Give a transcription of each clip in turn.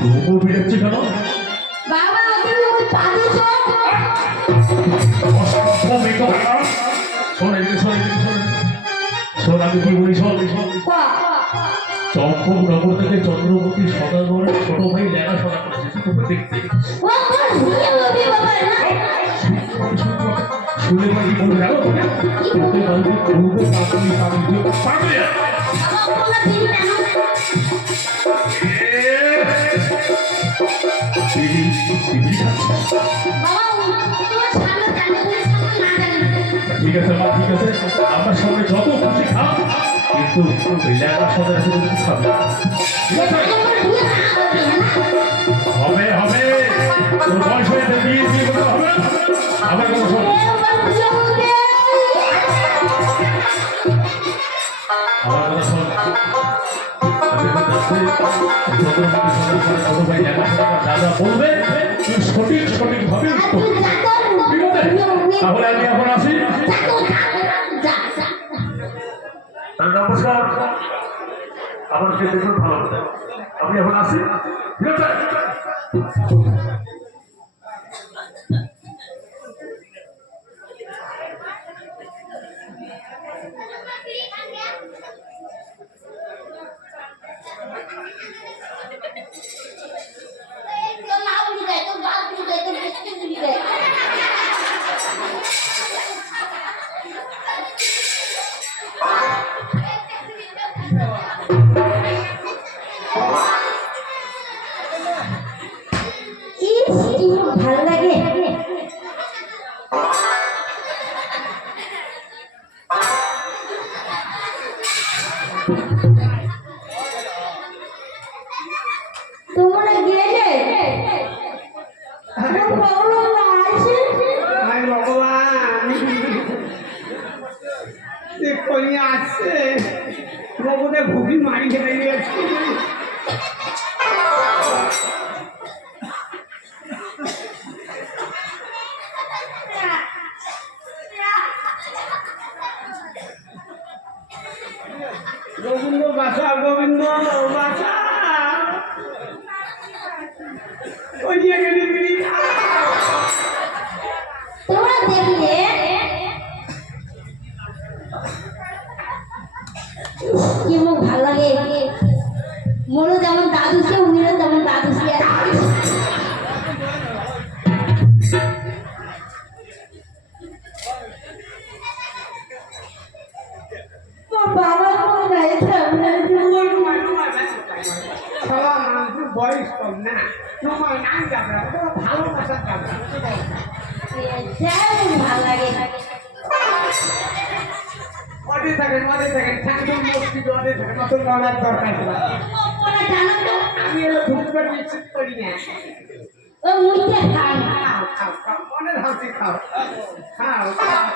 তবু বেরোচ্ছে কেন বাবা তুমি পালিয়েছ মেকো শোন এদিকে শোন এদিকে শোন শোন আমি কি বলি শোন থেকে চন্দ্রমুখী সদাগরের ছোট ভাই লেখা শোনা করছে তোকে দেখতে ও আমার ভুলে হবে বাবা না শুনে ভাই কি বলবে তোকে বলবে করবে পাগলি পাগলি পাগলি ঠিক আছে, মা, ঠিক আছে। আমার সামনে যত খুশি খাও। কিন্তু লেখার সাথে কিন্তু খাবে আছে হবে হবে। তোর বয়স হয়েছে বিয়ে বিয়ে করতে হবে না? আমার কথা শোন আমার কথা শোন বলবে সঠিক সঠিকভাবে আছে তাহলে আমি এখন আসি। আমাকে দেখুন ভালো আপনি এখন আসেন ভালো লাগে মনে যেমন দাদু সে উনিরও তেমন দাদু সে বয়স কম না? তোমার নাম যাবে ভালোবাসা যাবে ভালো লাগে। অডে থাকেন অডে থাকেন ঠাকুর মসজিদ অডে থাকেন লড়ার দরকার জানো তো খাও। খাও খাও। খাও খাও।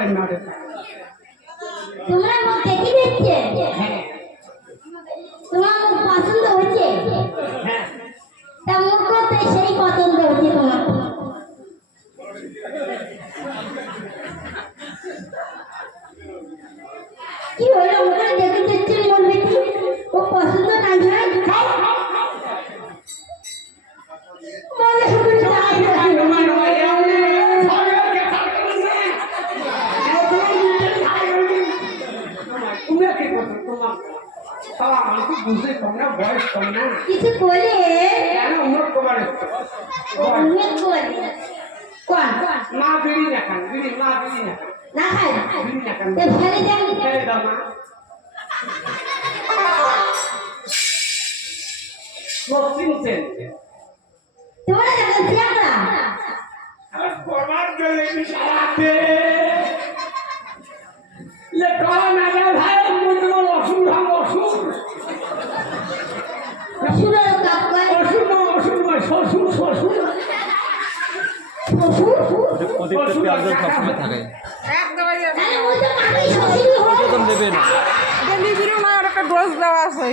নড়ে নড়ে থাকেন তোমরা দেখি দেখছে হ্যাঁ। তোমার পছন্দ হয়েছে? হ্যাঁ। তা মুখ করতে সেই পছন্দ হয়েছে তোমার। কি হলো? মুখে দেখে দেখছে বলবে কি? ও পছন্দ নাই তাও আমার তো বুঝতে না বয়স কম না কিছু বলে? কেন উন্নত কমার ও উন্নত বলে। বিড়ি না খান বিড়ি মা বিড়ি না না খাই বিড়ি না খান। এ ফেলে দেন ছেড়ে দাও মা পশ্চিম সেন তোমরা দেখেন চ্যাংড়া করবার জন্য সারাতে শ্বশুর পেঁয়াজের সবসময় থাকে দেবেন ডেলিভারিও না একটা ডোজ দেওয়া আছে